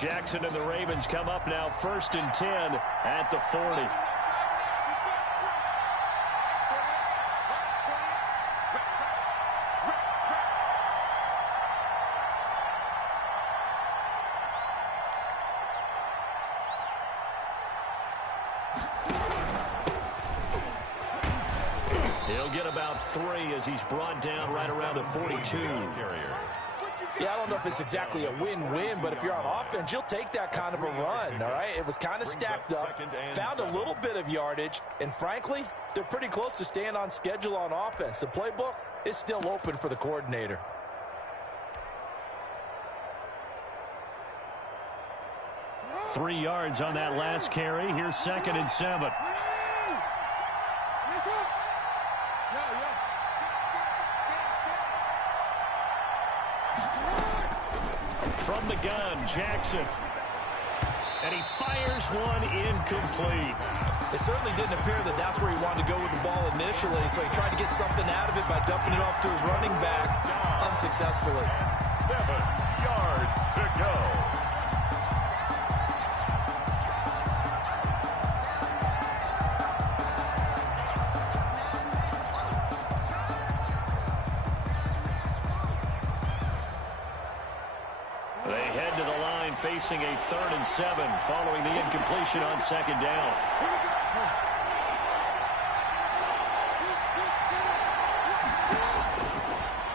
Jackson and the Ravens come up now 1st and 10 at the 40. He'll get about 3 as he's brought down right around the 42. Yeah, I don't know if it's exactly a win-win, but if you're on offense, you'll take that kind of a run, all right? It was kind of stacked up, found a little bit of yardage, and frankly, they're pretty close to staying on schedule on offense. The playbook is still open for the coordinator. Three yards on that last carry. Here's 2nd and 7. From the gun, Jackson. And he fires one incomplete. It certainly didn't appear that that's where he wanted to go with the ball initially, so he tried to get something out of it by dumping it off to his running back unsuccessfully. 7 yards to go. Facing a 3rd and 7 following the incompletion on 2nd down.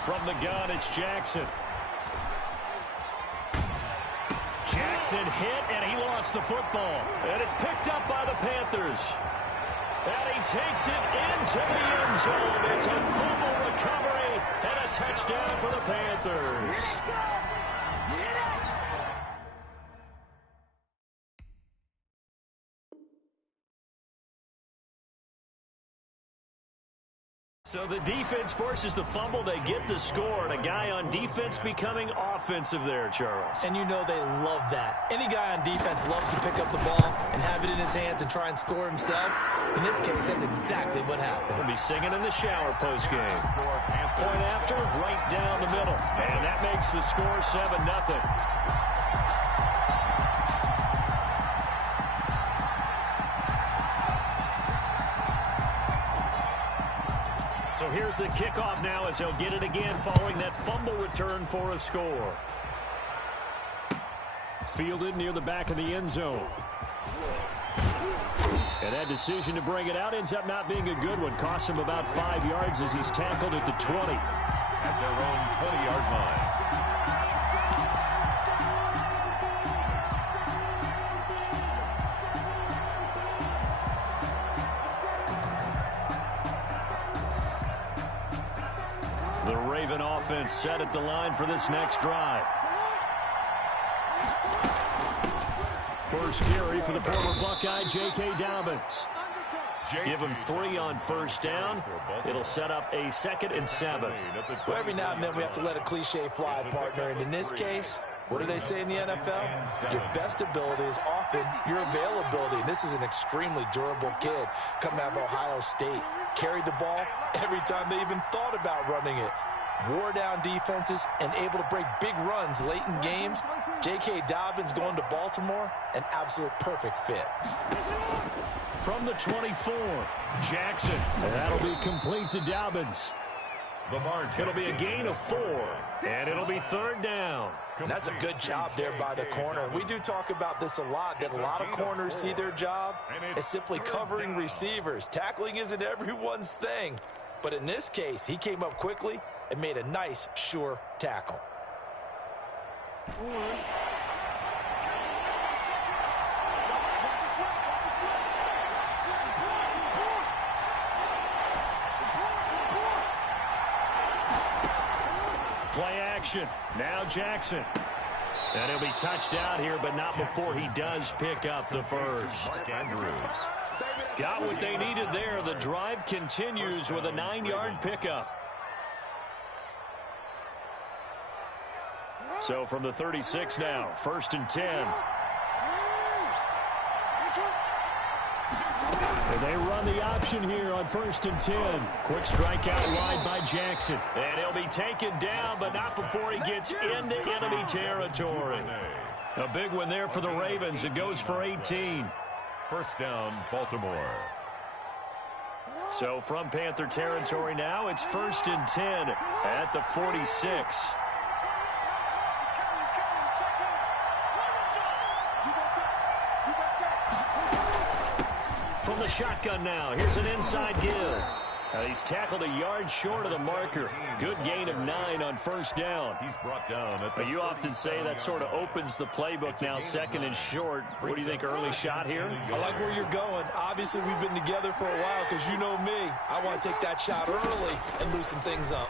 From the gun, it's Jackson. Jackson hit, and he lost the football. And it's picked up by the Panthers. And he takes it into the end zone. It's a fumble recovery and a touchdown for the Panthers. So the defense forces the fumble. They get the score, and a guy on defense becoming offensive there, Charles. And you know they love that. Any guy on defense loves to pick up the ball and have it in his hands and try and score himself. In this case, that's exactly what happened. We'll be singing in the shower postgame. Point after, right down the middle. And that makes the score 7-0. So here's the kickoff now as he'll get it again following that fumble return for a score. Fielded near the back of the end zone. And that decision to bring it out ends up not being a good one. Costs him about 5 yards as he's tackled at the 20. At their own 20-yard line. The Raven offense set at the line for this next drive. First carry for the former Buckeye, J.K. Dobbins. Give him 3 on 1st down. It'll set up a 2nd and 7. Well, every now and then we have to let a cliche fly, partner. And in this case, what do they say in the NFL? Your best ability is often your availability. And this is an extremely durable kid coming out of Ohio State. Carried the ball every time they even thought about running it. Wore down defenses and able to break big runs late in games. J.K. Dobbins going to Baltimore, an absolute perfect fit. From the 24, Jackson. And that'll be complete to Dobbins. It'll be a gain of 4, and it'll be 3rd down. And that's a good job there by the corner. We do talk about this a lot, that a lot of corners see their job as simply covering receivers. Tackling isn't everyone's thing. But in this case, he came up quickly and made a nice, sure tackle. Play action. Now Jackson. And he'll be touched out here, but not before he does pick up the first. Got what they needed there. The drive continues with a 9-yard pickup. So from the 36 now, 1st and 10. And they run the option here on 1st and 10. Quick strike out wide by Jackson. And he'll be taken down, but not before he gets into enemy territory. A big one there for the Ravens. It goes for 18. First down, Baltimore. So from Panther territory now, it's 1st and 10 at the 46. From the shotgun now, here's an inside give. He's tackled a yard short of the marker. Good gain of 9 on 1st down. He's brought down at the You often say that sort of opens the playbook now, 2nd and short. What do you think, early shot here? I like where you're going. Obviously, we've been together for a while because you know me. I want to take that shot early and loosen things up.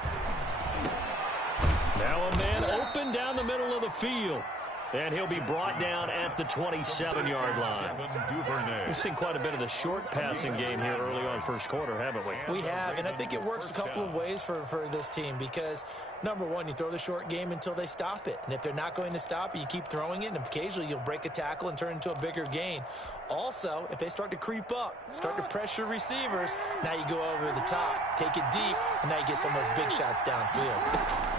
Now a man open down the middle of the field. And he'll be brought down at the 27-yard line. We've seen quite a bit of the short passing game here early on 1st quarter, haven't we? We have, and I think it works a couple of ways for this team because, number one, you throw the short game until they stop it. And if they're not going to stop it, you keep throwing it, and occasionally you'll break a tackle and turn into a bigger gain. Also, if they start to creep up, start to pressure receivers, now you go over the top, take it deep, and now you get some of those big shots downfield.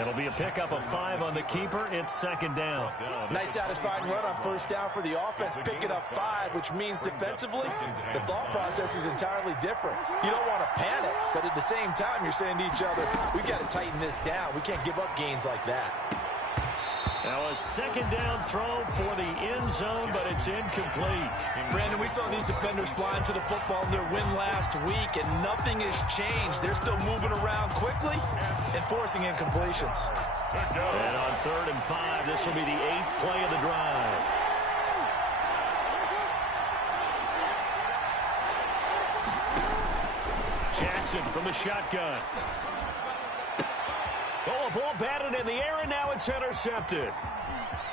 It'll be a pickup of 5 on the keeper. It's 2nd down. Nice satisfying run on 1st down for the offense, picking up 5, which means defensively, the thought process is entirely different. You don't want to panic, but at the same time, you're saying to each other, we've got to tighten this down. We can't give up gains like that. Now a 2nd down throw for the end zone, but it's incomplete. Brandon, we saw these defenders flying to the football in their win last week, and nothing has changed. They're still moving around quickly and forcing incompletions. And on 3rd and 5, this will be the 8th play of the drive. Jackson from the shotgun. Oh, a ball batted in the air, and now it's intercepted.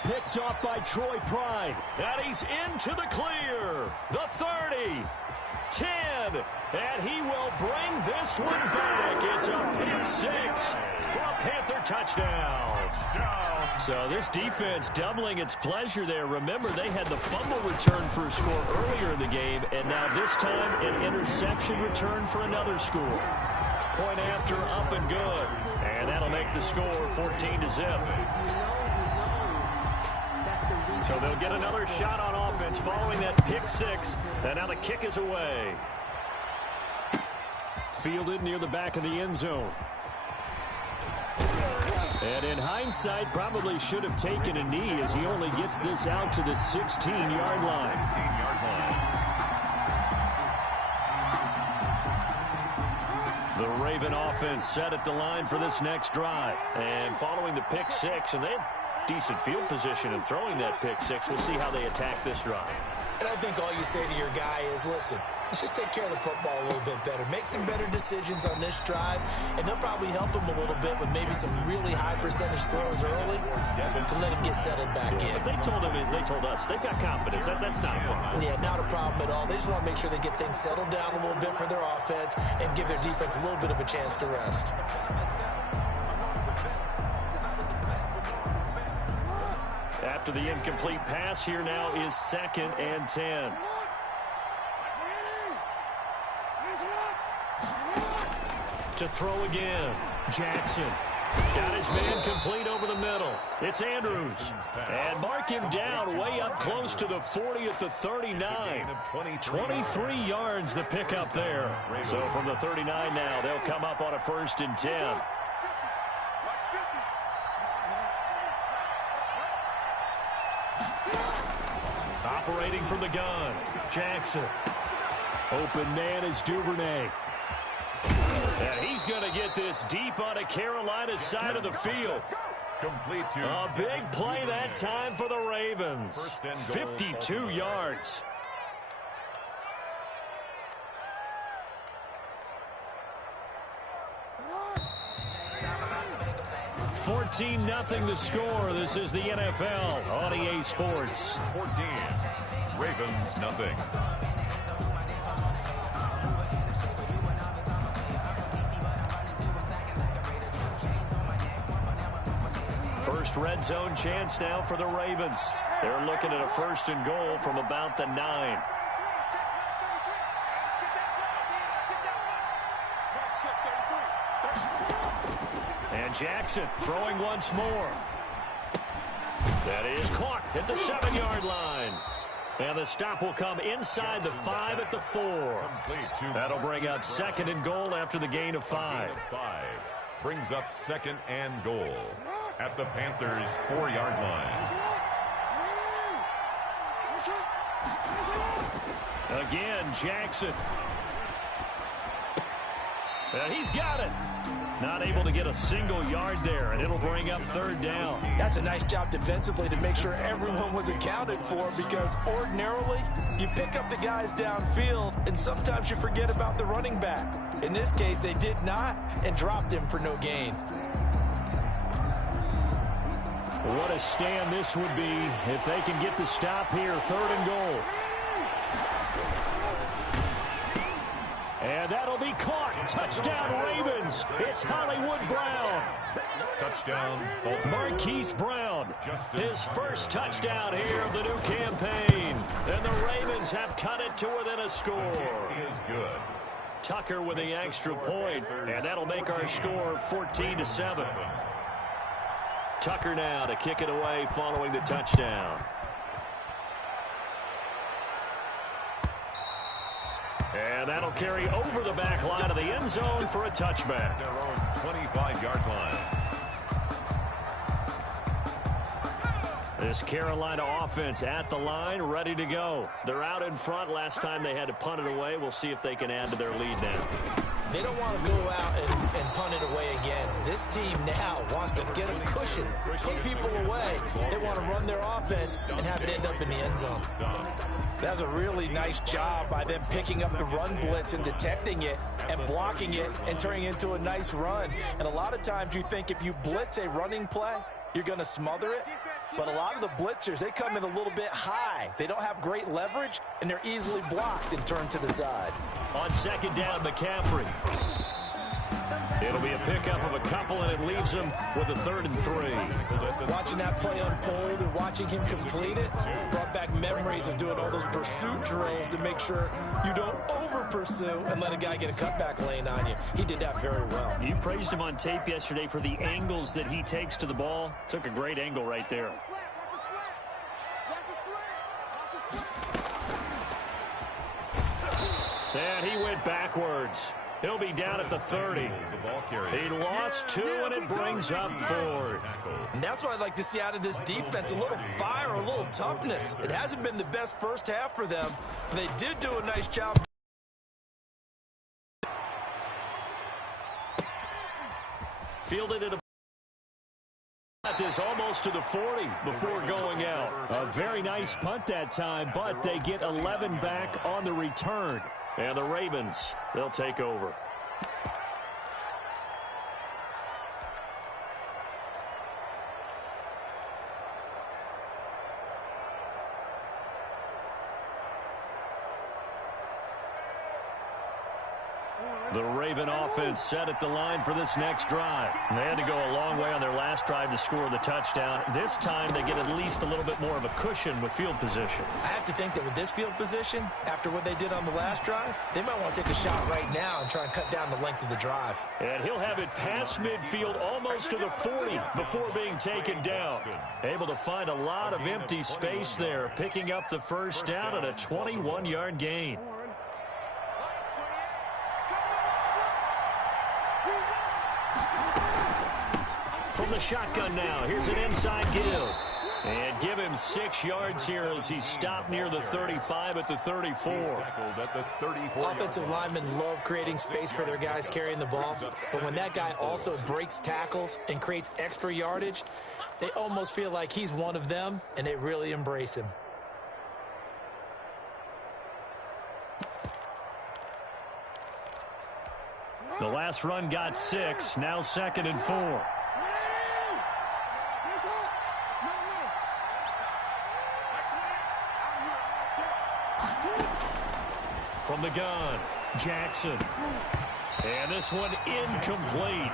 Picked off by Troy Pride. And he's into the clear. The 30. 10. And he will bring this one back. It's a pick 6 for a Panther touchdown. So this defense doubling its pleasure there. Remember, they had the fumble return for a score earlier in the game, and now this time an interception return for another score. Point after, up and good. And that'll make the score 14-0. So they'll get another shot on offense following that pick 6. And now the kick is away. Fielded near the back of the end zone. And in hindsight, probably should have taken a knee as he only gets this out to the 16-yard line. The Raven offense set at the line for this next drive. And following the pick 6, and they had decent field position in throwing that pick 6. We'll see how they attack this drive. And I think all you say to your guy is, listen, let's just take care of the football a little bit better. Make some better decisions on this drive, and they'll probably help him a little bit with maybe some really high percentage throws early to let him get settled back in. But they told us, they've got confidence. That's not a problem. Yeah, not a problem at all. They just want to make sure they get things settled down a little bit for their offense and give their defense a little bit of a chance to rest. After the incomplete pass, here now is 2nd and 10. To throw again. Jackson. Got his man complete over the middle. It's Andrews. And mark him down way up close to the 40 at the 39. 23 yards the pickup there. So from the 39 now, they'll come up on a 1st and 10. Operating from the gun. Jackson. Open man is Duvernay. And he's going to get this deep on a Carolina side of the field. Complete to A big play that time for the Ravens. 52 yards. 14-0 the score. This is the NFL on EA Sports. 14. Ravens nothing. First red zone chance now for the Ravens. They're looking at a 1st and goal from about the 9. And Jackson throwing once more. That is caught at the 7-yard line. And the stop will come inside the 5 at the 4. That'll bring up 2nd and goal after the gain of 5. Brings up 2nd and goal at the Panthers' 4-yard line. Again, Jackson. And he's got it. Not able to get a single yard there, and it'll bring up 3rd down. That's a nice job defensively to make sure everyone was accounted for, because ordinarily you pick up the guys downfield and sometimes you forget about the running back. In this case, they did not and dropped him for no gain. What a stand this would be if they can get the stop here. 3rd and goal. And that'll be caught. Touchdown, Ravens. It's Hollywood Brown. Touchdown, Baltimore. Marquise Brown. His first touchdown here of the new campaign. And the Ravens have cut it to within a score. He is good. Tucker with the extra point, and that'll make our score 14-7. Tucker now to kick it away following the touchdown. And that'll carry over the back line of the end zone for a touchback. Their own 25-yard line. This Carolina offense at the line, ready to go. They're out in front. Last time they had to punt it away. We'll see if they can add to their lead now. They don't want to go out and punt it away again. This team now wants to get a cushion, put people away. They want to run their offense and have it end up in the end zone. That's a really nice job by them picking up the run blitz and detecting it and blocking it and turning it into a nice run. And a lot of times you think if you blitz a running play, you're going to smother it. But a lot of the blitzers, they come in a little bit high. They don't have great leverage, and they're easily blocked and turned to the side. On 2nd down, McCaffrey. It'll be a pickup of a couple, and it leaves him with a 3rd and 3. Watching that play unfold and watching him complete it brought back memories of doing all those pursuit drills to make sure you don't over-pursue and let a guy get a cutback lane on you. He did that very well. You praised him on tape yesterday for the angles that he takes to the ball. Took a great angle right there. And he went backwards. He'll be down at the 30. He lost 2, and it brings up 4th. And that's what I'd like to see out of this defense, a little fire, a little toughness. It hasn't been the best first half for them. They did do a nice job. Fielded it at this almost to the 40 before going out. A very nice punt that time, but they get 11 back on the return. And the Ravens, they'll take over. The Raven offense set at the line for this next drive. They had to go a long way on their last drive to score the touchdown. This time they get at least a little bit more of a cushion with field position. I have to think that with this field position, after what they did on the last drive, they might want to take a shot right now and try and cut down the length of the drive. And he'll have it past midfield almost to the 40 before being taken down. Able to find a lot of empty space there, picking up the first down and a 21-yard gain. From the shotgun now, here's an inside give. And give him 6 yards here as he's stopped near the 35 at the 34. Offensive linemen love creating space for their guys carrying the ball. But when that guy also breaks tackles and creates extra yardage, they almost feel like he's one of them, and they really embrace him. The last run got 6, now 2nd and 4. From the gun, Jackson. And this one incomplete.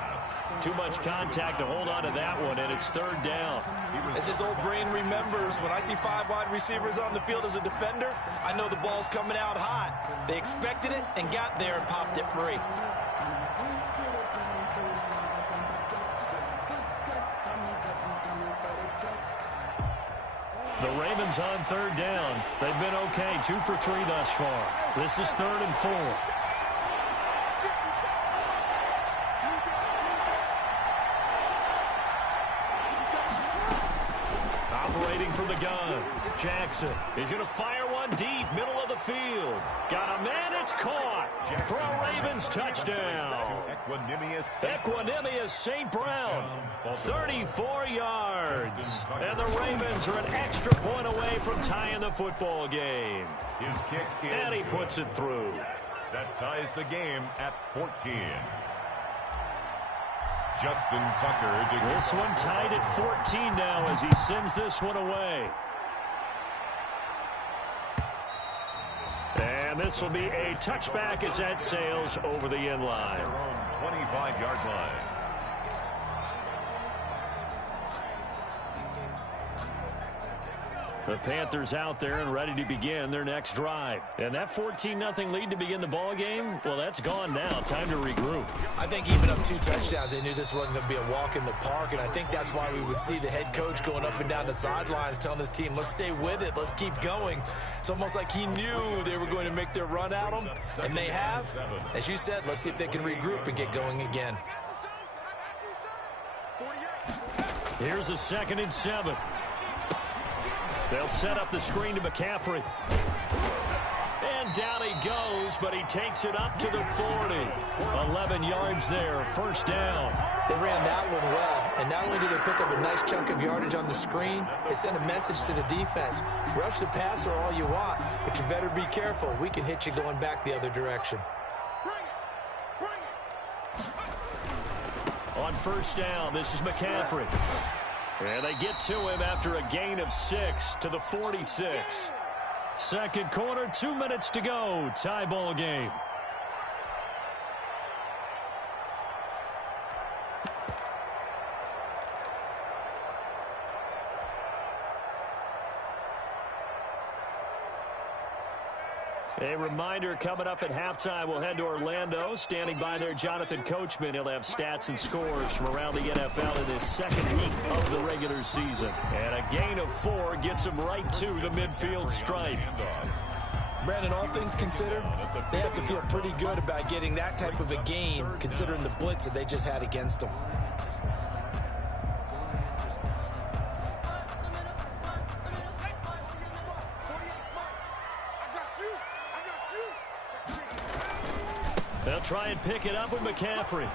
Too much contact to hold on to that one, and it's 3rd down. As his old brain remembers, when I see 5 wide receivers on the field as a defender, I know the ball's coming out hot. They expected it and got there and popped it free. The Ravens on third down. They've been okay, 2 for 3 thus far. This is 3rd and 4. Operating from the gun, Jackson. He's going to fire one deep, middle of the field. Got a man, it's caught for a Ravens touchdown. Equanimous St. Brown, 34 yards. And the Ravens are an extra point away from tying the football game. His kick is And he puts it through. That ties the game at 14. Justin Tucker. This one tied at 14 now as he sends this one away. And this will be a touchback as that sails over the end line. Their own 25-yard line. The Panthers out there and ready to begin their next drive. And that 14-0 lead to begin the ball game, well, that's gone now. Time to regroup. I think even up 2 touchdowns, they knew this wasn't going to be a walk in the park, and I think that's why we would see the head coach going up and down the sidelines telling his team, let's stay with it, let's keep going. It's almost like he knew they were going to make their run at him, and they have. As you said, let's see if they can regroup and get going again. Here's a 2nd and 7. They'll set up the screen to McCaffrey. And down he goes, but he takes it up to the 40. 11 yards there, first down. They ran that one well, and not only did they pick up a nice chunk of yardage on the screen, they sent a message to the defense. Rush the passer all you want, but you better be careful. We can hit you going back the other direction. On first down, this is McCaffrey. And they get to him after a gain of 6 to the 46. Second quarter, 2 minutes to go. Tie ball game. A reminder, coming up at halftime, we'll head to Orlando. Standing by there, Jonathan Coachman. He'll have stats and scores from around the NFL in his second week of the regular season. And a gain of 4 gets him right to the midfield stripe. Brandon, all things considered, they have to feel pretty good about getting that type of a gain, considering the blitz that they just had against them. They'll try and pick it up with McCaffrey.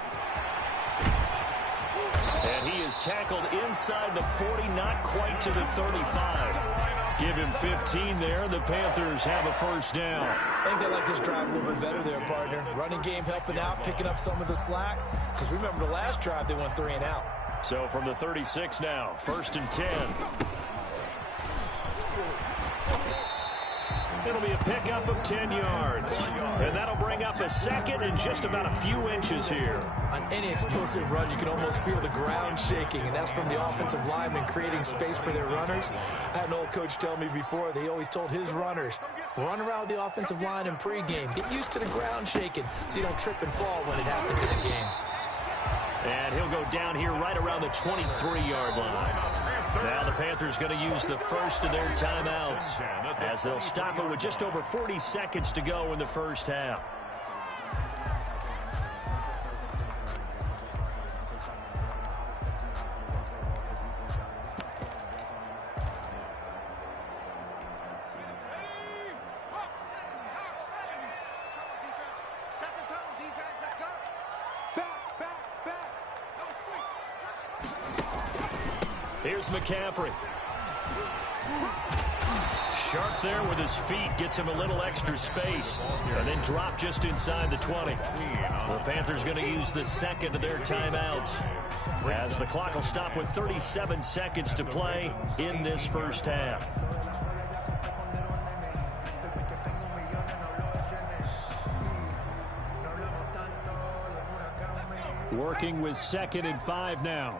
And he is tackled inside the 40, not quite to the 35. Give him 15 there. The Panthers have a first down. I think they like this drive a little bit better there, partner. Running game helping out, picking up some of the slack. Because remember the last drive, they went 3 and out. So from the 36 now, 1st and 10. It'll be a pickup of 10 yards. And that'll bring up a second and just about a few inches here. On any explosive run, you can almost feel the ground shaking, and that's from the offensive linemen creating space for their runners. I had an old coach tell me before, they always told his runners, run around the offensive line in pregame. Get used to the ground shaking so you don't trip and fall when it happens in the game. And he'll go down here right around the 23-yard line. Now the Panthers going to use the first of their timeouts as they'll stop it with just over 40 seconds to go in the first half. Here's McCaffrey. Sharp there with his feet, gets him a little extra space, and then drop just inside the 20. The Panthers going to use the second of their timeouts as the clock will stop with 37 seconds to play in this first half. Working with 2nd and 5 now.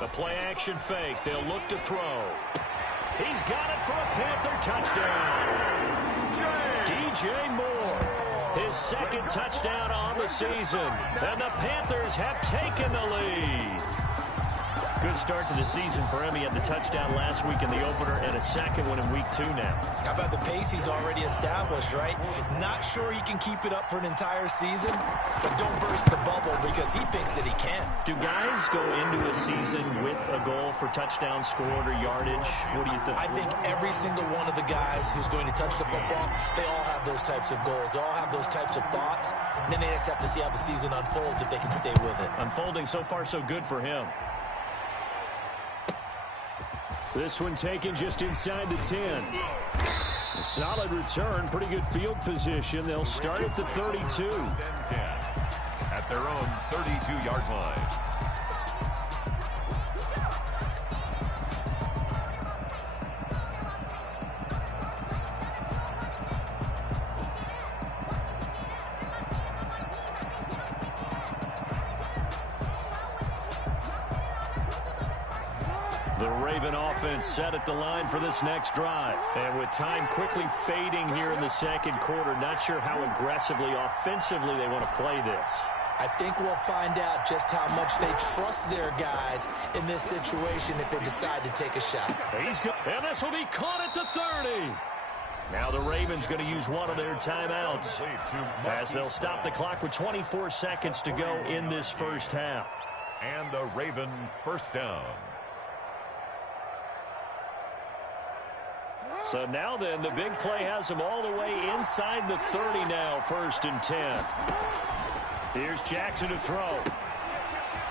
The play-action fake. They'll look to throw. He's got it for a Panther touchdown. DJ Moore. His second touchdown on the season. And the Panthers have taken the lead. Good start to the season for him. He had the touchdown last week in the opener and a second one in week 2 now. How about the pace he's already established, right? Not sure he can keep it up for an entire season, but don't burst the bubble because he thinks that he can. Do guys go into a season with a goal for touchdown scored or yardage? What do you think? I think every single one of the guys who's going to touch the football, they all have those types of goals. They all have those types of thoughts. And then they just have to see how the season unfolds if they can stay with it. Unfolding so far so good for him. This one taken just inside the 10. A solid return, pretty good field position. They'll start at the 32. At their own 32-yard line. The Raven offense set at the line for this next drive. And with time quickly fading here in the second quarter, not sure how aggressively, offensively they want to play this. I think we'll find out just how much they trust their guys in this situation if they decide to take a shot. He's good. And this will be caught at the 30. Now the Ravens going to use one of their timeouts as they'll stop the clock with 24 seconds to go in this first half. And a Raven first down. So now then, the big play has them all the way inside the 30 now, 1st and 10. Here's Jackson to throw.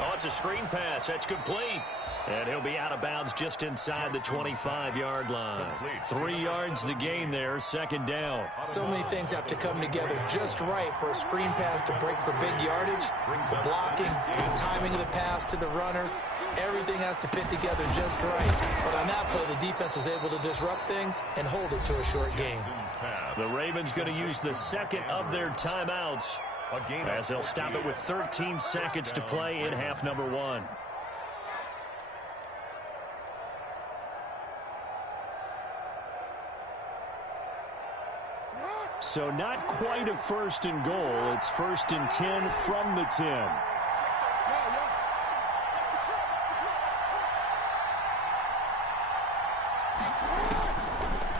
Oh, it's a screen pass. That's complete. And he'll be out of bounds just inside the 25-yard line. 3 yards the gain there, 2nd down. So many things have to come together just right for a screen pass to break for big yardage. The blocking, the timing of the pass to the runner. Everything has to fit together just right. But on that play, the defense was able to disrupt things and hold it to a short game. The Ravens going to use the second of their timeouts as they'll stop it with 13 seconds to play in half number 1. So not quite a 1st and goal. It's 1st and 10 from the 10.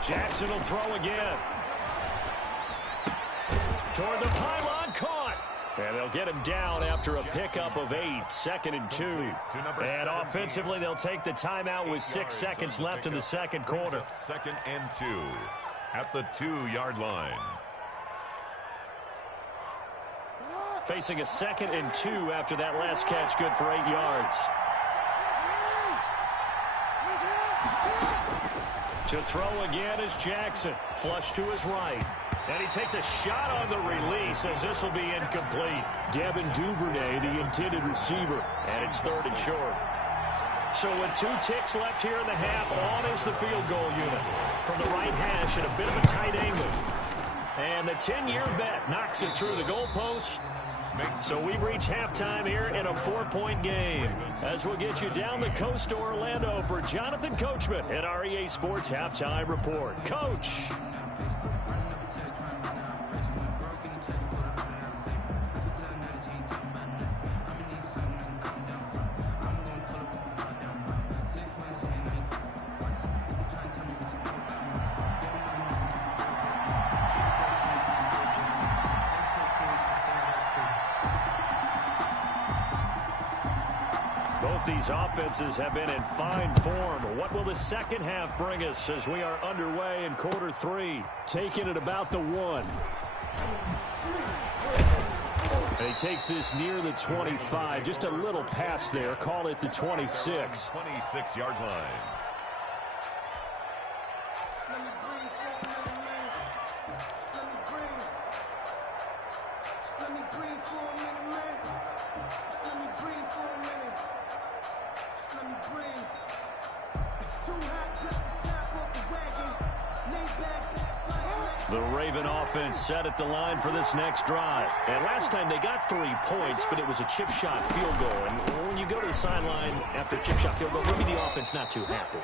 Jackson will throw again. Toward the pylon, caught. And they'll get him down after a pickup of 8, 2nd and 2. And offensively, they'll take the timeout with 6 seconds left in the second quarter. 2nd and 2 at the 2-yard line. Facing a 2nd and 2 after that last catch, good for 8 yards. To throw again is Jackson. Flush to his right. And he takes a shot on the release as this will be incomplete. Devin Duvernay, the intended receiver. And it's 3rd and short. So with 2 ticks left here in the half, on is the field goal unit. From the right hash at a bit of a tight angle. And the 10-year vet knocks it through the goalpost. So we've reached halftime here in a 4-point game. As we'll get you down the coast to Orlando for Jonathan Coachman at our EA Sports Halftime Report. Coach. Both these offenses have been in fine form. What will the second half bring us as we are underway in quarter 3? Taking it about the 1. And he takes this near the 25. Just a little pass there. Call it the 26. 26-yard line. The Raven offense set at the line for this next drive. And last time they got 3 points, but it was a chip shot field goal. And when you go to the sideline after a chip shot field goal, maybe the offense not too happy.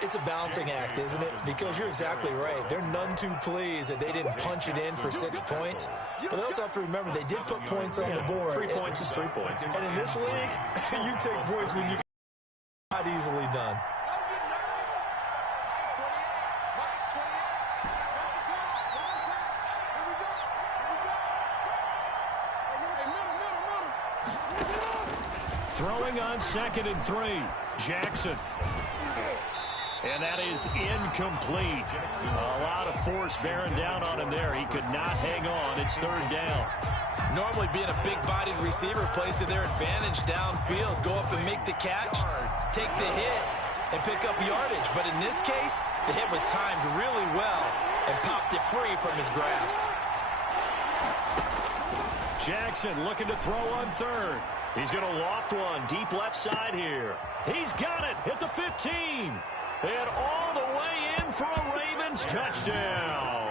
It's a balancing act, isn't it? Because you're exactly right. They're none too pleased that they didn't punch it in for 6 points. But they also have to remember they did put points on the board. 3 points is 3 points. And in this league, you take points when you can. Not easily done. Throwing on 2nd and 3. Jackson. And that is incomplete. A lot of force bearing down on him there. He could not hang on. It's 3rd down. Normally being a big-bodied receiver plays to their advantage downfield. Go up and make the catch, take the hit, and pick up yardage. But in this case, the hit was timed really well and popped it free from his grasp. Jackson looking to throw on 3rd. He's going to loft one deep left side here. He's got it at the 15. And all the way in for a Ravens touchdown.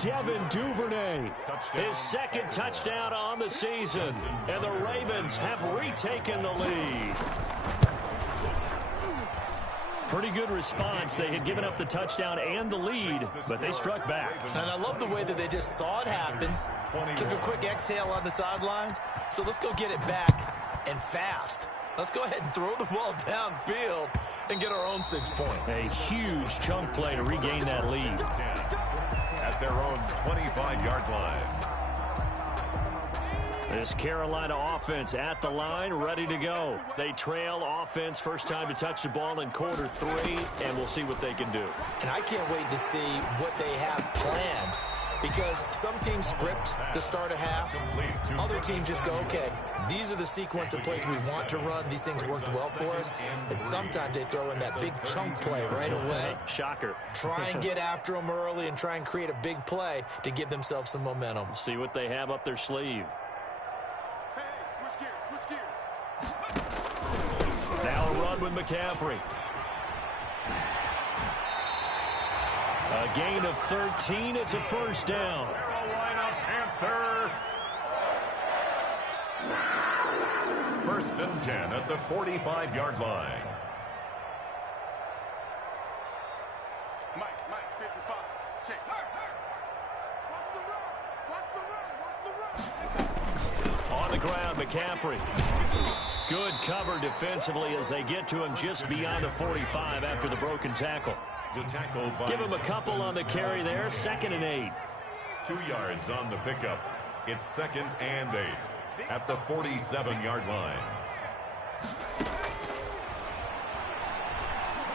Devin Duvernay, his 2nd touchdown on the season. And the Ravens have retaken the lead. Pretty good response. They had given up the touchdown and the lead, but they struck back. And I love the way that they just saw it happen. Took a quick exhale on the sidelines. So let's go get it back and fast. Let's go ahead and throw the ball downfield and get our own 6 points. A huge chunk play to regain that lead. At their own 25-yard line. This Carolina offense at the line, ready to go. They trail offense, first time to touch the ball in quarter 3, and we'll see what they can do. And I can't wait to see what they have planned, because some teams script to start a half. Other teams just go, okay, these are the sequence of plays we want to run. These things worked well for us. And sometimes they throw in that big chunk play right away. Shocker. Try and get after them early and try and create a big play to give themselves some momentum. See what they have up their sleeve. Now a run with McCaffrey. A gain of 13. It's a first down. Carolina Panther. 1st and 10 at the 45-yard line. Mike, 55. Check. Watch the run. On the ground, McCaffrey. Good cover defensively as they get to him just beyond the 45 after the broken tackle. Give him a couple on the carry there. 2nd and 8. 2 yards on the pickup. It's 2nd and 8 at the 47-yard line.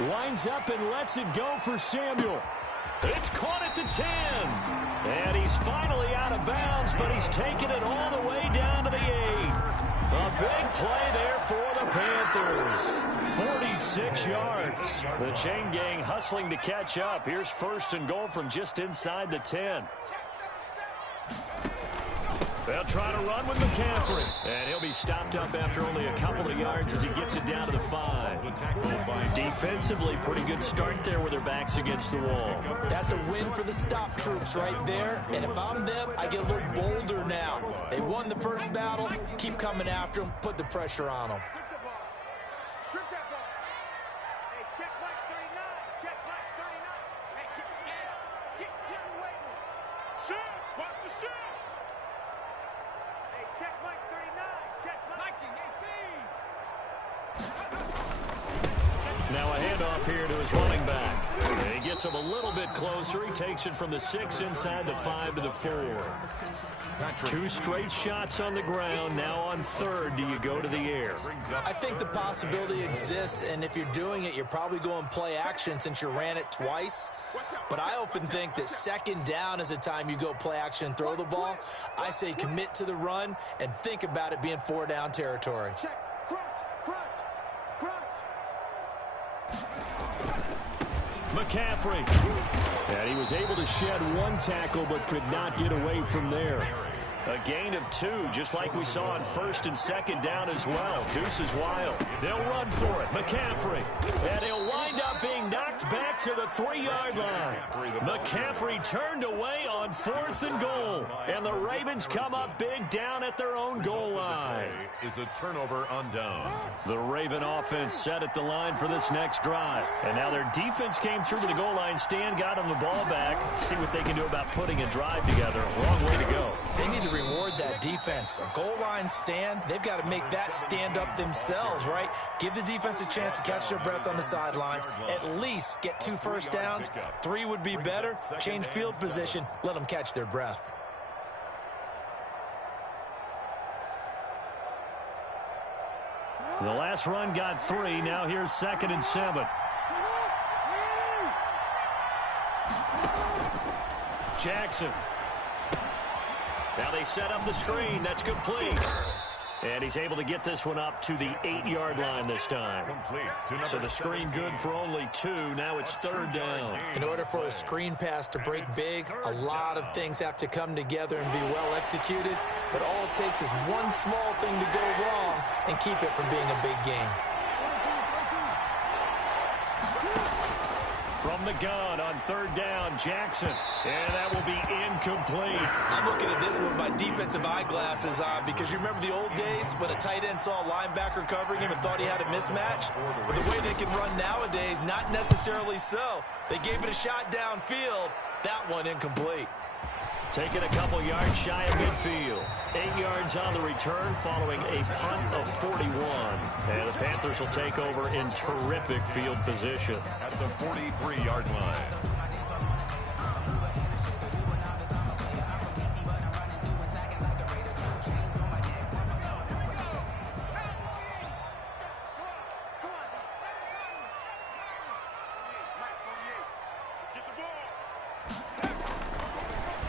Winds up and lets it go for Samuel. It's caught at the 10. And he's finally out of bounds, but he's taken it all the way down to the 8. A big play there for the Panthers. 46 yards. The chain gang hustling to catch up. Here's 1st and goal from just inside the 10. They'll try to run with McCaffrey. And he'll be stopped up after only a couple of yards as he gets it down to the 5. Defensively, pretty good start there with their backs against the wall. That's a win for the stop troops right there. And if I'm them, I get a little bolder now. They won the first battle. Keep coming after them. Put the pressure on them. Strip that ball. Hey, check Mike 39. Check Mike 39. Hey, get the weight room. Shoot. Watch the shoot. Hey, check Mike 39. Check Mike 18. Now a handoff here to his running back. And he gets him a little bit closer. He takes it from the 6 inside the 5 to the 4. 2 straight shots on the ground. Now on 3rd, do you go to the air? I think the possibility exists, and if you're doing it, you're probably going play action since you ran it twice. But I often think that 2nd down is a time you go play action and throw the ball. I say commit to the run and think about it being 4-down territory. Check. Crunch. McCaffrey. And he was able to shed 1 tackle but could not get away from there. A gain of 2, just like we saw on 1st and 2nd down as well. Deuce is wild. They'll run for it. McCaffrey. And he'll wind wind up being knocked back to the 3-yard line. McCaffrey turned away on 4th and goal. And the Ravens come up big down at their own goal line. Is a turnover on down. The Raven offense set at the line for this next drive. And now their defense came through to the goal line stand, got them the ball back. See what they can do about putting a drive together. Wrong way to go. They need to reward that defense. A goal line stand, they've got to make that stand up themselves, right? Give the defense a chance to catch their breath on the sidelines. At least get 2 first downs. 3 would be better. Change field position. Let them catch their breath. The last run got 3. Now here's 2nd and 7. Jackson. Now they set up the screen. That's complete. And he's able to get this one up to the 8-yard line this time. So the screen good for only 2. Now it's 3rd down. In order for a screen pass to break big, a lot of things have to come together and be well executed. But all it takes is one small thing to go wrong and keep it from being a big game. From the gun on 3rd down, Jackson. And that will be incomplete. I'm looking at this one with my defensive eyeglasses on because you remember the old days when a tight end saw a linebacker covering him and thought he had a mismatch? But the way they can run nowadays, not necessarily so. They gave it a shot downfield. That one incomplete. Taking a couple yards shy of midfield. 8 yards on the return following a punt of 41. And the Panthers will take over in terrific field position. At the 43-yard line.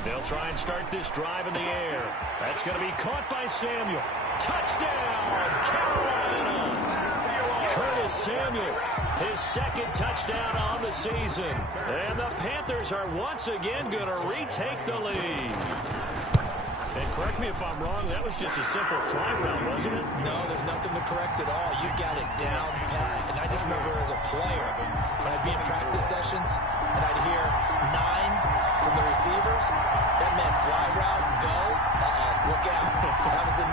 They'll try and start this drive in the air. That's going to be caught by Samuel. Touchdown, Carolina! Curtis Samuel, his 2nd touchdown on the season. And the Panthers are once again going to retake the lead. And correct me if I'm wrong, that was just a simple fly route, wasn't it? No, there's nothing to correct at all. You got it down pat. And I just remember as a player, when I'd be in practice sessions and I'd hear 9 from the receivers, that meant fly route, go, look out. That was the 9,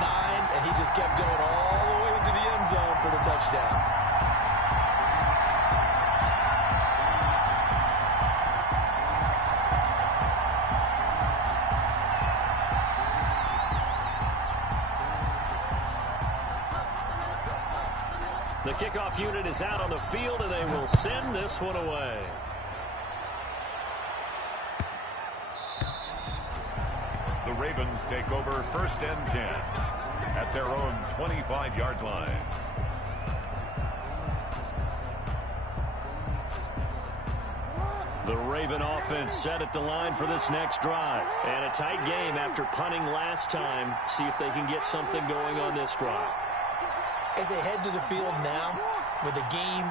and he just kept going all the way into the end zone for the touchdown. The kickoff unit is out on the field, and they will send this one away. The Ravens take over 1st and 10 at their own 25-yard line. The Raven offense set at the line for this next drive. And a tight game after punting last time. See if they can get something going on this drive. As they head to the field now, with the game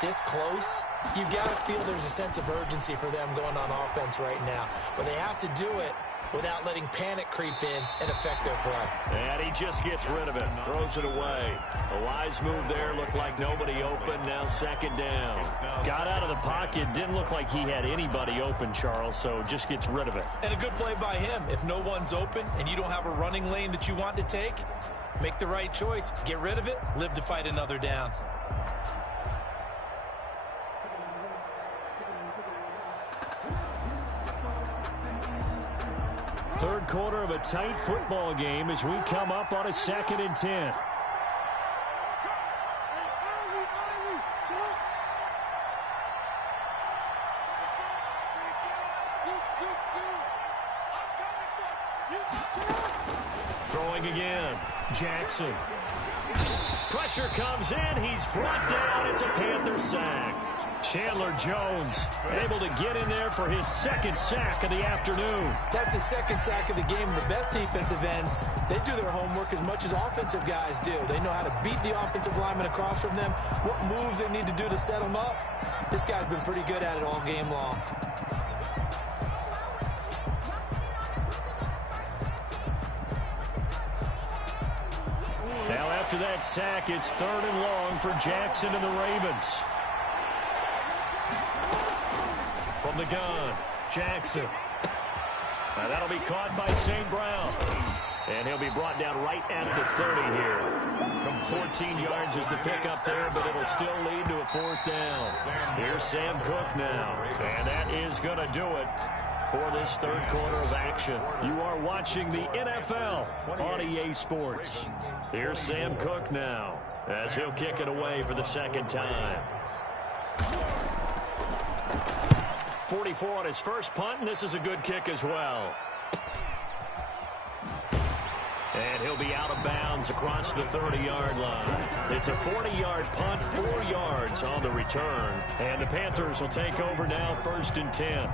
this close, you've got to feel there's a sense of urgency for them going on offense right now. But they have to do it without letting panic creep in and affect their play. And he just gets rid of it, throws it away. A wise move there, looked like nobody open, now 2nd down. Got out of the pocket, didn't look like he had anybody open, Charles, so just gets rid of it. And a good play by him. If no one's open and you don't have a running lane that you want to take, make the right choice. Get rid of it, live to fight another down. Third quarter of a tight football game as we come up on a 2nd and 10. Throwing again. Jackson. Pressure comes in. He's brought down. It's a Panther sack. Chandler Jones able to get in there for his 2nd sack of the afternoon. That's his 2nd sack of the game. The best defensive ends, they do their homework as much as offensive guys do. They know how to beat the offensive lineman across from them, what moves they need to do to set them up. This guy's been pretty good at it all game long. Now after that sack, it's 3rd and long for Jackson and the Ravens. From the gun, Jackson. Now that'll be caught by St. Brown. And he'll be brought down right at the 30 here. 14 yards is the pickup there, but it'll still lead to a 4th down. Here's Sam Cook now. And that is going to do it for this 3rd quarter of action. You are watching the NFL on EA Sports. Here's Sam Cook now as he'll kick it away for the 2nd time. 44 on his first punt, and this is a good kick as well. And he'll be out of bounds across the 30-yard line. It's a 40-yard punt, 4 yards on the return. And the Panthers will take over now, 1st and 10.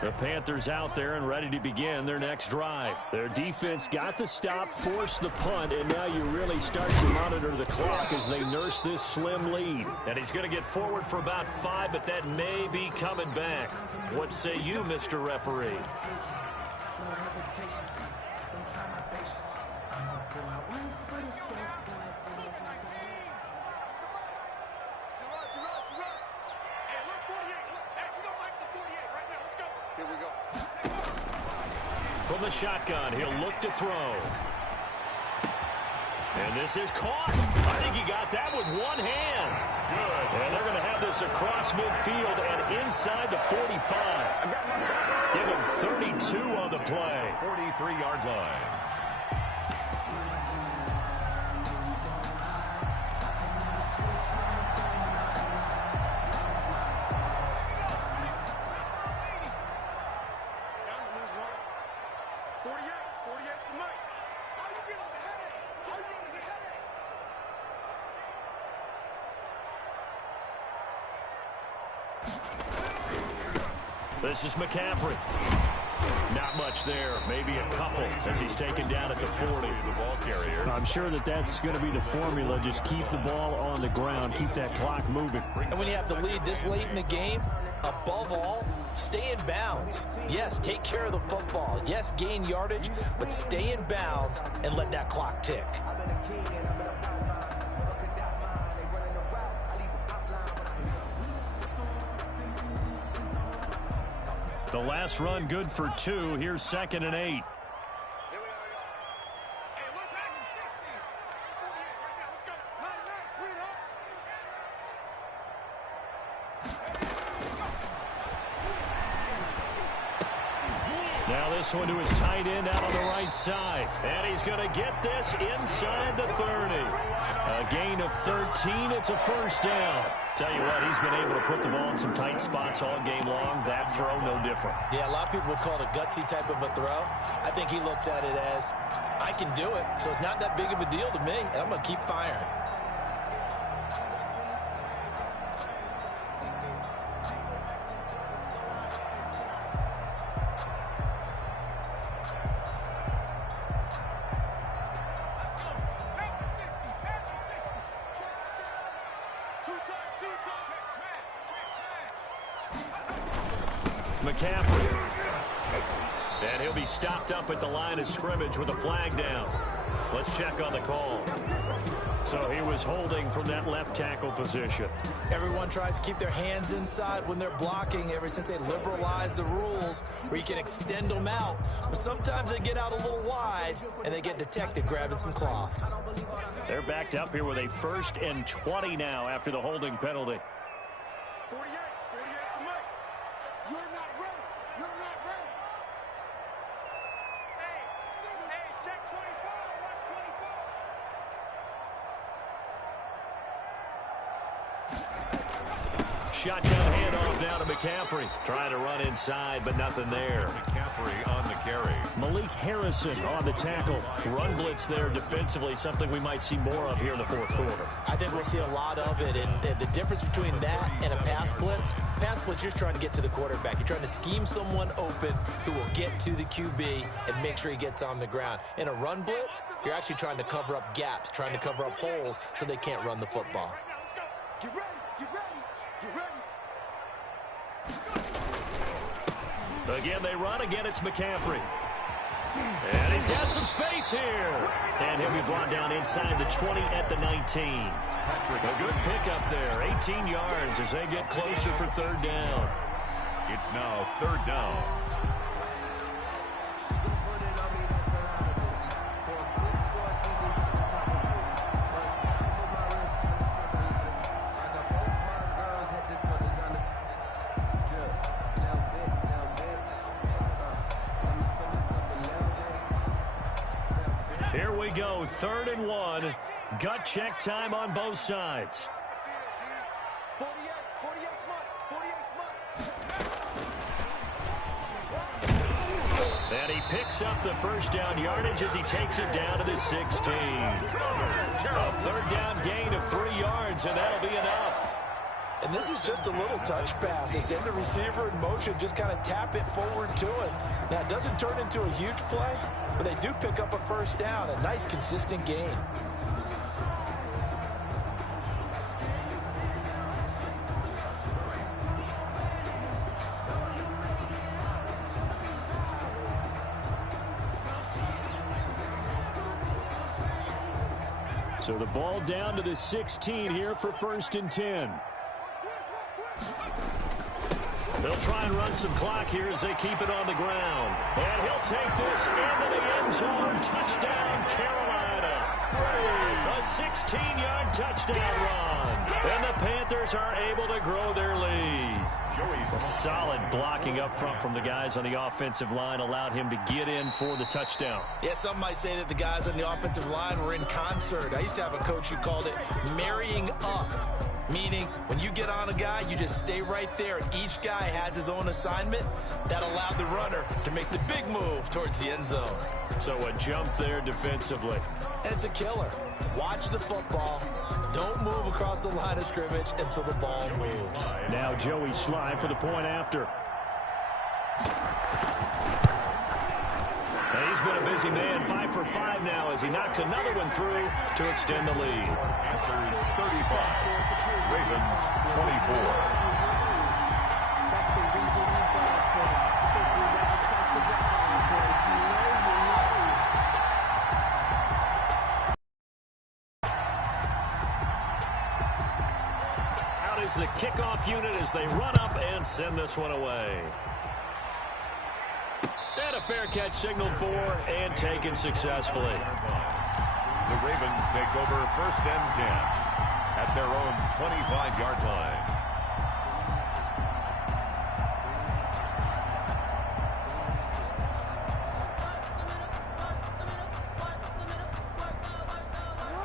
The Panthers out there and ready to begin their next drive. Their defense got the stop, forced the punt, and now you really start to monitor the clock as they nurse this slim lead. And he's going to get forward for about 5, but that may be coming back. What say you, Mr. Referee? From the shotgun, he'll look to throw. And this is caught. I think he got that with one hand. Good. And they're going to have this across midfield and inside the 45. Give him 32 on the play. 43-yard line. This is McCaffrey. Not much there. Maybe a couple as he's taken down at the 40. The ball carrier. I'm sure that's going to be the formula. Just keep the ball on the ground. Keep that clock moving. And when you have the lead this late in the game, above all, stay in bounds. Yes, take care of the football. Yes, gain yardage, but stay in bounds and let that clock tick. The last run good for 2. Here's 2nd and 8. Now this one to his tight end out on the right side. And he's going to get this inside the 30. A gain of 13. It's a 1st down. Tell you what, he's been able to put the ball in some tight spots all game long. That throw, no different. Yeah, a lot of people would call it a gutsy type of a throw. I think he looks at it as, I can do it, so it's not that big of a deal to me, and I'm going to keep firing. McCaffrey. And he'll be stopped up at the line of scrimmage with a flag down. Let's check on the call. So he was holding from that left tackle position. Everyone tries to keep their hands inside when they're blocking ever since they liberalized the rules where you can extend them out. But sometimes they get out a little wide and they get detected grabbing some cloth. They're backed up here with a 1st and 20 now after the holding penalty. 48 for Mike. You're not ready. You're not ready. Hey, check 24. Watch 24. Shotgun handoff now to McCaffrey. Trying to run inside, but nothing there. McCaffrey on the carry. Malik Harrison on the tackle. Run blitz there defensively, something we might see more of here in the 4th quarter. I think we'll see a lot of it, and the difference between that and a pass blitz, you're just trying to get to the quarterback. You're trying to scheme someone open who will get to the QB and make sure he gets on the ground. In a run blitz, you're actually trying to cover up gaps, trying to cover up holes so they can't run the football. Get ready. Get ready. Get ready. Again, they run. Again, it's McCaffrey. And he's got some space here. And he'll be brought down inside the 20 at the 19. A good pickup there. 18 yards as they get closer for third down. It's now third down. Here we go, 3rd and 1. Gut check time on both sides. 48, And he picks up the first down yardage as he takes it down to the 16. A third down gain of 3 yards, and that'll be enough. And this is just a little touch pass. They send the receiver in motion, just kind of tap it forward to him. Now, it doesn't turn into a huge play, but they do pick up a first down. A nice, consistent gain. So the ball down to the 16 here for 1st and 10. They'll try and run some clock here as they keep it on the ground. And he'll take this into the end zone. Touchdown, Carolina. A 16-yard touchdown run. And the Panthers are able to grow their lead. A solid blocking up front from the guys on the offensive line allowed him to get in for the touchdown. Yeah, some might say that the guys on the offensive line were in concert. I used to have a coach who called it marrying up. Meaning, when you get on a guy, you just stay right there. And each guy has his own assignment. That allowed the runner to make the big move towards the end zone. So a jump there defensively. And it's a killer. Watch the football. Don't move across the line of scrimmage until the ball moves. Now Joey Slye for the point after. And he's been a busy man, 5 for 5 now as he knocks another one through to extend the lead. Panthers 35, Ravens 24. Out is the kickoff unit as they run up and send this one away. And a fair catch signaled for and taken successfully. The Ravens take over 1st and 10 at their own 25-yard line.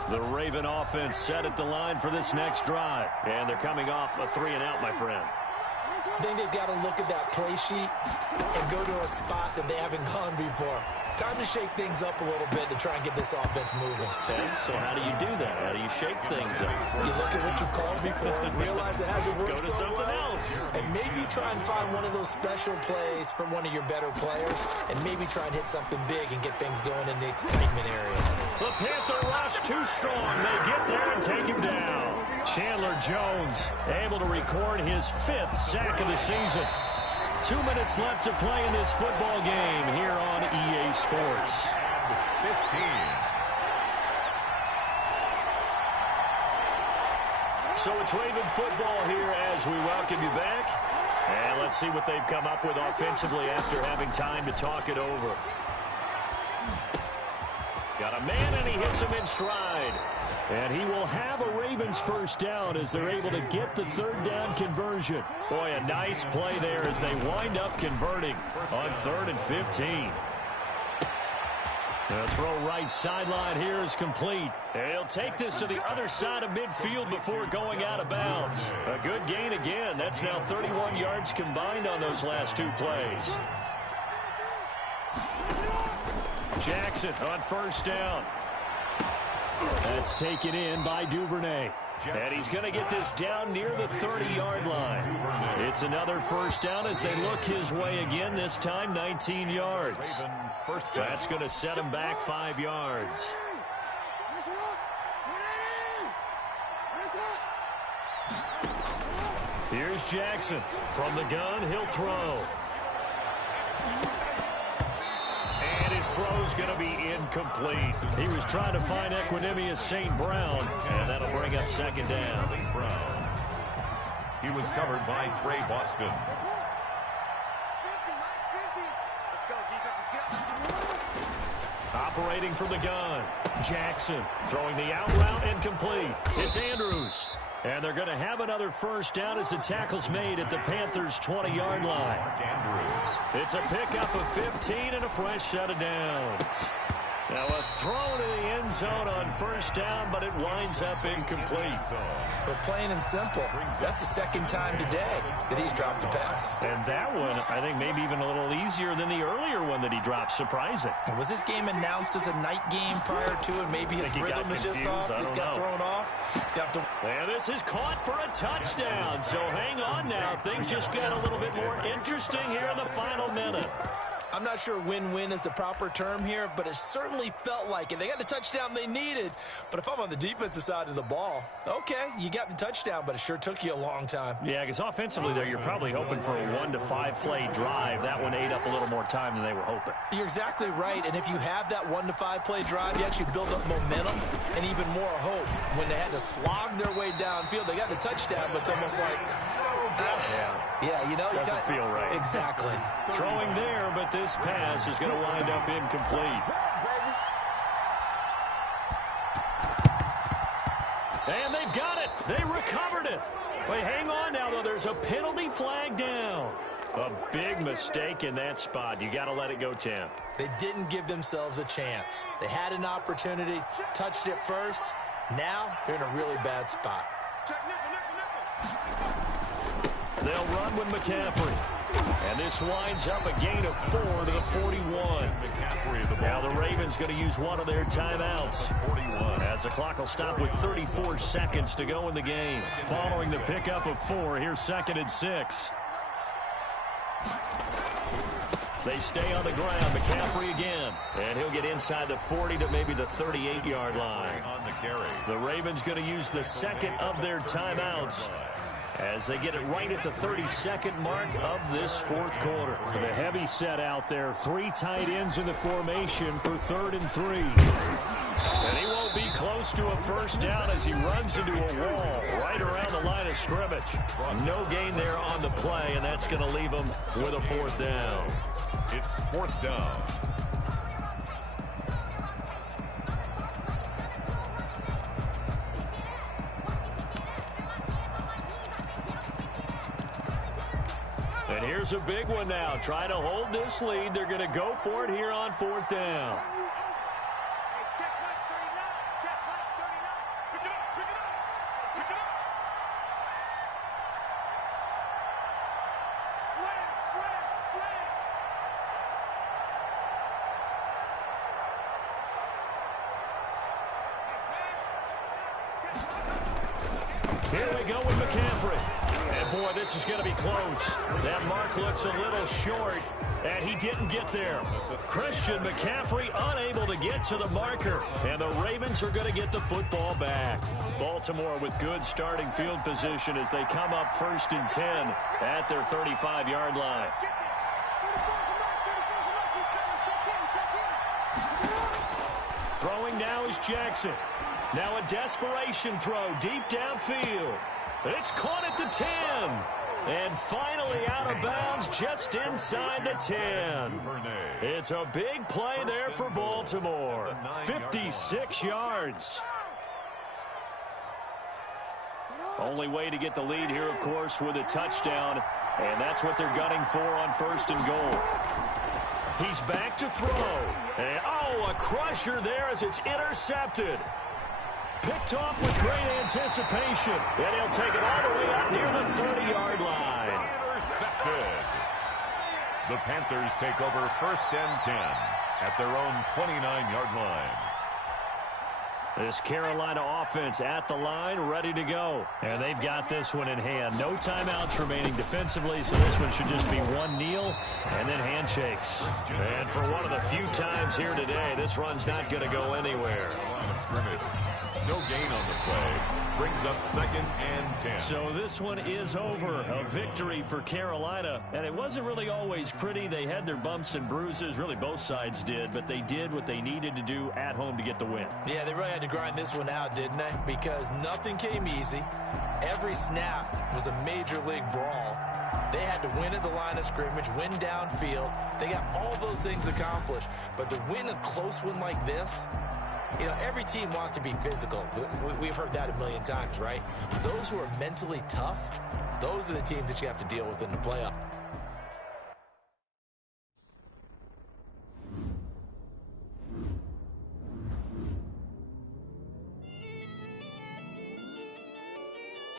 The Raven offense set at the line for this next drive. And they're coming off a 3-and-out, my friend. I think they've got to look at that play sheet and go to a spot that they haven't gone before. Time to shake things up a little bit to try and get this offense moving. Okay, so how do you do that? How do you shake things up? You look at what you've called before, realize it hasn't worked Go to so something well, else. and maybe try and find one of those special plays from one of your better players, and maybe try and hit something big and get things going in the excitement area. The Panther rush too strong. They get there and take him down. Chandler Jones able to record his 5th sack of the season. 2 minutes left to play in this football game here on EA Sports. 15. So it's Raven football here as we welcome you back. And let's see what they've come up with offensively after having time to talk it over. Got a man, and he hits him in stride. And he will have a Ravens first down as they're able to get the 3rd down conversion. Boy, a nice play there as they wind up converting on 3rd and 15. The throw right sideline here is complete. And he'll take this to the other side of midfield before going out of bounds. A good gain again. That's now 31 yards combined on those last 2 plays. Jackson on first down. That's taken in by Duvernay. And he's going to get this down near the 30-yard line. It's another first down as they look his way again, this time 19 yards. That's going to set him back 5 yards. Here's Jackson. From the gun, he'll throw. And his throw's going to be incomplete. He was trying to find Equanimeous St. Brown, and that'll bring up second down. St. Brown. He was covered by Trey Boston. Let's go, defense. Let's get up. Operating from the gun. Jackson throwing the out route incomplete. It's Andrews. And they're going to have another first down as the tackle's made at the Panthers' 20-yard line. Andrews. It's a pickup of 15 and a fresh set of downs. Now a throw to the end zone on first down, but it winds up incomplete. But plain and simple, that's the second time today that he's dropped a pass. And that one, I think, maybe even a little easier than the earlier one that he dropped. Surprising. Was this game announced as a night game prior to, and maybe his rhythm is just off? He's got thrown off. He's got to... And this is caught for a touchdown. So hang on now. Things just got a little bit more interesting here in the final minute. I'm not sure win-win is the proper term here, but it certainly felt like it. They got the touchdown they needed, but if I'm on the defensive side of the ball, okay, you got the touchdown, but it sure took you a long time. Yeah, because offensively there, you're probably hoping for a 1 to 5 play drive. That one ate up a little more time than they were hoping. You're exactly right, and if you have that 1 to 5 play drive, you actually build up momentum and even more hope. When they had to slog their way downfield, they got the touchdown, but it's almost like... Yeah, you know, doesn't feel right. Exactly. Throwing there, but this pass is going to wind up incomplete. And they've got it. They recovered it. Wait, hang on now, though. There's a penalty flag down. A big mistake in that spot. You got to let it go, Tim. They didn't give themselves a chance. They had an opportunity, touched it first. Now they're in a really bad spot. They'll run with McCaffrey. And this winds up a gain of 4 to the 41. Now the Ravens going to use one of their timeouts. 41. As the clock will stop with 34 seconds to go in the game. Following the pickup of 4, here's 2nd and 6. They stay on the ground. McCaffrey again. And he'll get inside the 40 to maybe the 38-yard line. On the carry. The Ravens going to use the second of their timeouts as they get it right at the 32nd mark of this fourth quarter. The heavy set out there. 3 tight ends in the formation for 3rd and 3. And he won't be close to a first down as he runs into a wall right around the line of scrimmage. No gain there on the play, and that's going to leave him with a 4th down. It's 4th down. And here's a big one now. Trying to hold this lead. They're going to go for it here on 4th down. Here we go with McCaffrey. And boy, this is going to be close. That mark looks a little short, and he didn't get there. Christian McCaffrey unable to get to the marker, and the Ravens are going to get the football back. Baltimore with good starting field position as they come up 1st and 10 at their 35-yard line. Throwing now is Jackson. Now a desperation throw deep downfield. It's caught at the 10. And finally out of bounds just inside the 10. It's a big play there for Baltimore. 56 yards. Only way to get the lead here, of course, with a touchdown. And that's what they're gunning for on 1st and goal. He's back to throw. And, a crusher there as it's intercepted. Picked off with great anticipation. And he'll take it all the way out near the 30-yard line. Intercepted. The Panthers take over 1st and 10 at their own 29-yard line. This Carolina offense at the line, ready to go. And they've got this one in hand. No timeouts remaining defensively, so this one should just be one kneel and then handshakes. And for one of the few times here today, this run's not going to go anywhere. Line of scrimmage. No gain on the play. Brings up 2nd and 10. So this one is over. A victory for Carolina. And it wasn't really always pretty. They had their bumps and bruises. Really, both sides did. But they did what they needed to do at home to get the win. Yeah, they really had to grind this one out, didn't they? Because nothing came easy. Every snap was a major league brawl. They had to win at the line of scrimmage, win downfield. They got all those things accomplished. But to win a close one like this, you know, every team wants to be physical. We've heard that a million times, right? Those who are mentally tough, those are the teams that you have to deal with in the playoffs.